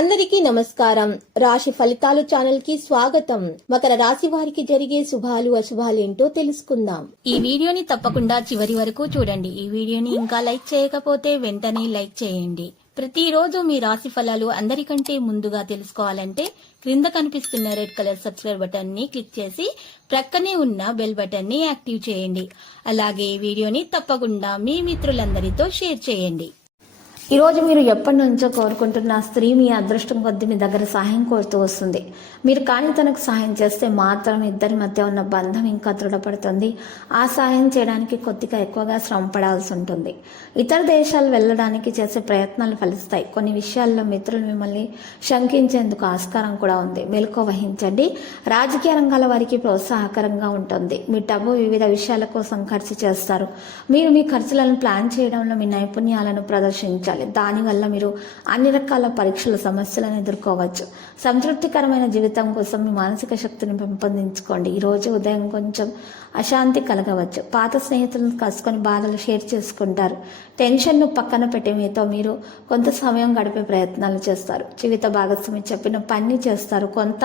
అందరికీ నమస్కారం. రాశి ఫలితాలు ఛానల్ కి స్వాగతం. మకర రాశి వారికి జరిగే శుభాలు అశుభాలు ఏంటో తెలుసుకుందాం. ఈ వీడియోని తప్పకుండా చివరి వరకు చూడండి. ఈ వీడియోని ఇంకా లైక్ చేయకపోతే వెంటనే లైక్ చేయండి. ప్రతిరోజు మీ రాశి ఫలాలు అందరికంటే ముందుగా తెలుసుకోవాలంటే క్రింద కనిపిస్తున్న రెడ్ కలర్ సబ్స్క్రైబ్ బటన్ ని క్లిక్ చేసి ప్రక్కనే ఉన్న బెల్ బటన్ ని యాక్టివ్ చేయండి. అలాగే ఈ వీడియోని తప్పకుండా మీ మిత్రులందరితో షేర్ చేయండి. ఈ రోజు మీరు ఎప్పటి నుంచో కోరుకుంటున్న స్త్రీ మీ అదృష్టం కొద్ది మీ దగ్గర సహాయం కోరుతూ వస్తుంది. మీరు కానీ తనకు సహాయం చేస్తే మాత్రం ఇద్దరి మధ్య ఉన్న బంధం ఇంకా దృఢపడుతుంది. ఆ సహాయం చేయడానికి కొద్దిగా ఎక్కువగా శ్రమ పడాల్సి ఉంటుంది. ఇతర దేశాలు వెళ్ళడానికి చేసే ప్రయత్నాలు ఫలిస్తాయి. కొన్ని విషయాల్లో మిత్రులు మిమ్మల్ని శంకించేందుకు ఆస్కారం కూడా ఉంది. మెలకువ వహించండి. రాజకీయ రంగాల వారికి ప్రోత్సాహకరంగా ఉంటుంది. మీ డబ్బు వివిధ విషయాల కోసం ఖర్చు చేస్తారు. మీరు మీ ఖర్చులను ప్లాన్ చేయడంలో మీ నైపుణ్యాలను ప్రదర్శించాలి. దానివల్ల మీరు అన్ని రకాల పరీక్షల సమస్యలను ఎదుర్కోవచ్చు. సంతృప్తికరమైన జీవితం కోసం మీ మానసిక శక్తిని పెంపొందించుకోండి. ఈ రోజు ఉదయం కొంచెం అశాంతి కలగవచ్చు. పాత స్నేహితులను కలుసుకొని బాధలు షేర్ చేసుకుంటారు. టెన్షన్ను పక్కన పెట్టి మీతో మీరు కొంత సమయం గడిపే ప్రయత్నాలు చేస్తారు. జీవిత భాగస్వామి చెప్పిన పని చేస్తారు. కొంత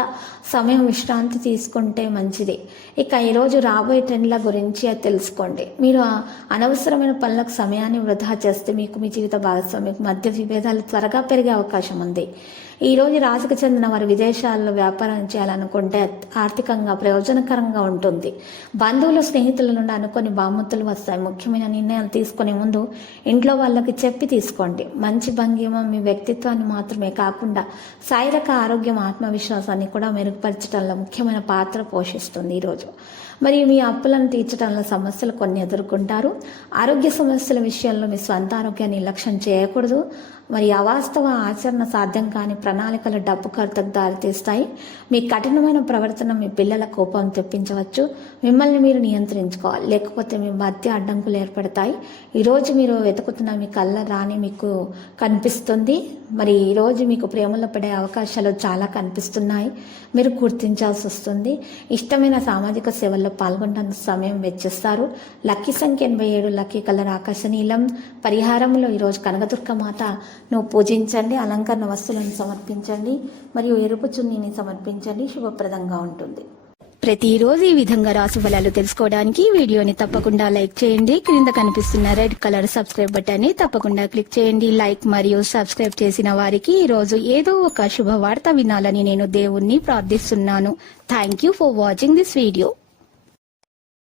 సమయం విశ్రాంతి తీసుకుంటే మంచిది. ఇక ఈరోజు రాబోయే ట్రెండ్ల గురించి తెలుసుకోండి. మీరు అనవసరమైన పనులకు సమయాన్ని వృధా చేస్తే మీకు మీ జీవిత భాగస్వామికి మధ్య విభేదాలు త్వరగా పెరిగే అవకాశం ఉంది. ఈ రోజు రాశికి చెందిన వారు విదేశాల్లో వ్యాపారం చేయాలనుకుంటే ఆర్థికంగా ప్రయోజనకరంగా ఉంటుంది. బంధువులు స్నేహితుల నుండి అనుకొని బహుమతులు వస్తాయి. ముఖ్యమైన నిర్ణయాలు తీసుకునే ముందు ఇంట్లో వాళ్ళకి చెప్పి తీసుకోండి. మంచి భంగిమ మీ వ్యక్తిత్వాన్ని మాత్రమే కాకుండా శారీరక ఆరోగ్యం ఆత్మవిశ్వాసాన్ని కూడా మెరుగుపరచడంలో ముఖ్యమైన పాత్ర పోషిస్తుంది. ఈరోజు మరియు మీ అప్పులను తీర్చడంలో సమస్యలు కొన్ని ఎదుర్కొంటారు. ఆరోగ్య సమస్యల విషయంలో మీ స్వంత ఆరోగ్యాన్ని నిర్లక్ష్యం చేయకూడదు. మరి అవాస్తవ ఆచరణ సాధ్యం కాని ప్రణాళికలు డబ్బు ఖర్చుకు దారితీస్తాయి. మీ కఠినమైన ప్రవర్తన మీ పిల్లల కోపం తెప్పించవచ్చు. మిమ్మల్ని మీరు నియంత్రించుకోవాలి, లేకపోతే మీ మధ్య అడ్డంకులు ఏర్పడతాయి. ఈరోజు మీరు వెతుకుతున్న మీ కళ్ళ రాణి మీకు కనిపిస్తుంది. మరి ఈరోజు మీకు ప్రేమలో పడే అవకాశాలు చాలా కనిపిస్తున్నాయి. మీరు గుర్తించాల్సి వస్తుంది. ఇష్టమైన సామాజిక సేవల్లో పాల్గొనడానికి సమయం వెచ్చిస్తారు. లక్కీ సంఖ్య 87, లక్కీ కలర్ ఆకాశ నీలం. పరిహారంలో ఈరోజు కనకదుర్గ మాత నువ్వు పూజించండి. అలంకరణ వస్తువులను సమర్పించండి మరియు ఎరుపు చున్నీని సమర్పించండి. శుభప్రదంగా ఉంటుంది. ప్రతిరోజు ఈ విధంగా రాశి ఫలాలు తెలుసుకోవడానికి వీడియోని తప్పకుండా లైక్ చేయండి. క్రింద కనిపిస్తున్న రెడ్ కలర్ సబ్స్క్రైబ్ బటన్ ని తప్పకుండా క్లిక్ చేయండి. లైక్ మరియు సబ్స్క్రైబ్ చేసిన వారికి ఈ రోజు ఏదో ఒక శుభవార్త వినాలని నేను దేవుణ్ణి ప్రార్థిస్తున్నాను. Thank you for watching this video.